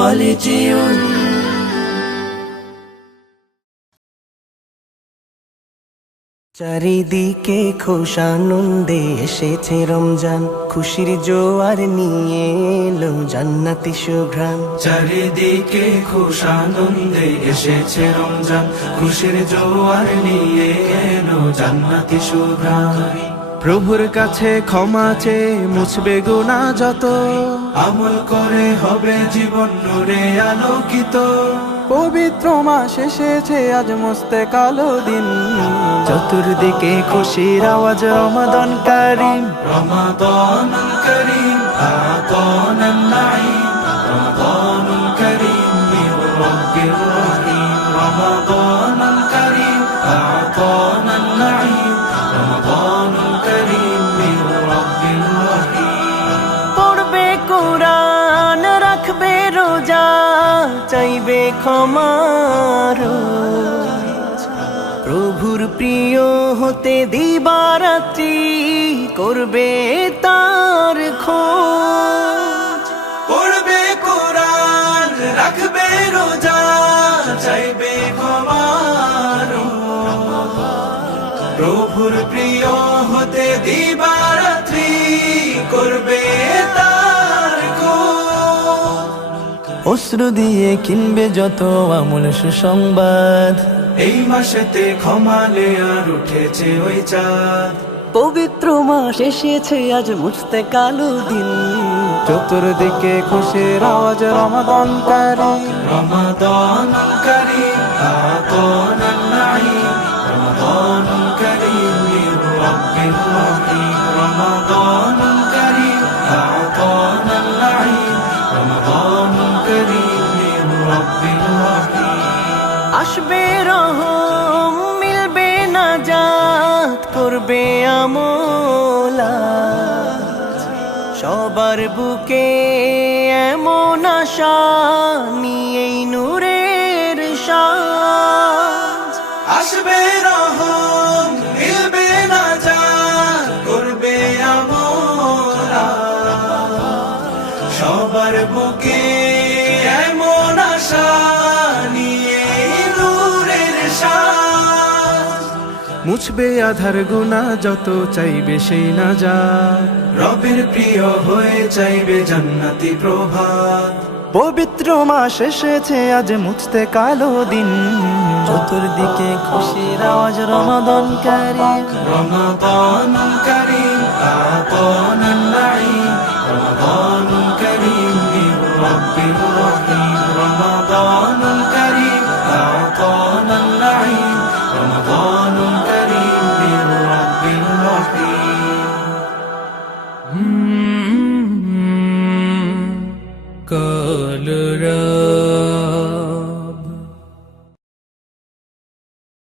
খালিজিউন। চারিদিকে খুশানন্দে এসেছে রমজান, খুশির জোয়ার নিয়ে এলো জান্নাতি সুঘ্রাণ। চারিদিকে খুশানন্দে এসেছে রমজান, খুশির জোয়ার নিয়ে এলো জান্নাতি সুঘ্রাণ। প্রভুর কাছে ক্ষমা চেয়ে মুছবে গুনাহ যত, আমল করে হবে জীবন নূরে আলোকিত। পবিত্র মাস এসেছে আজ মস্তে কালো দিন, চতুর্দিকে খুশির আওয়াজ রমাদান কারীম। রমাদান করিম আতানা নাঈম, রমাদান করিম মির রাব্বির রহিম। রমাদান করিম আতানা নাঈম, রমাদান করিম মির রাব্বির রহিম। পড়বে কোরআন রাখবে রোজা, চাইবে ক্ষমা রোজ। প্রভুর প্রিয় হতে দিবারাত্রি করবে তার খোঁজ। পড়বে কোরআন রাখবে রোজা, চাইবে ক্ষমা রোজ। প্রভুর প্রিয় হতে দিবারাত্রি করবে তার খোঁজ। অশ্রু দিয়ে কিনবে যত আমল সুসংবাদ, এই মাসেতে ক্ষমা নেয়ার উঠেছে ওই চাঁদ। পবিত্র মাস এসেছে আজ মুছতে কালো দিন, চতুর্দিকে খুশির আওয়াজ রমাদান কারীম। রমাদান করিম আতানা নাঈম, রমাদান করিম মির রাব্বির রহিম। রমাদান করিম আতানা নাঈম, রমাদান করিম মির রাব্বির রহিম। আসবে রহম মিলবে নাজাত করবে আমোলাজ। সবার বুকে এমন আশা নিয়েই নূরের সাজ। আসবে রহম মিলবে নাজাত করবে আমোলা। সবার বুকে এমন আশা নিয়ে নূরের সাজ। মুছবে আধার গুনাহ যত, চাইবে সেই নাজাত। রবের প্রিয় হয়ে চাইবে জান্নাতি প্রভাত। পবিত্র মাস এসেছে আজ মুছতে কালো দিন, চতুর্দিকে খুশির আওয়াজ রমাদান কারীম। রমাদান করিম আতানা নাঈম, রমাদান করিম মির রাব্বির রহিম। রমাদান করিম আতানা নাঈম, রমাদান করিম মির রাব্বির রহিম। কলরা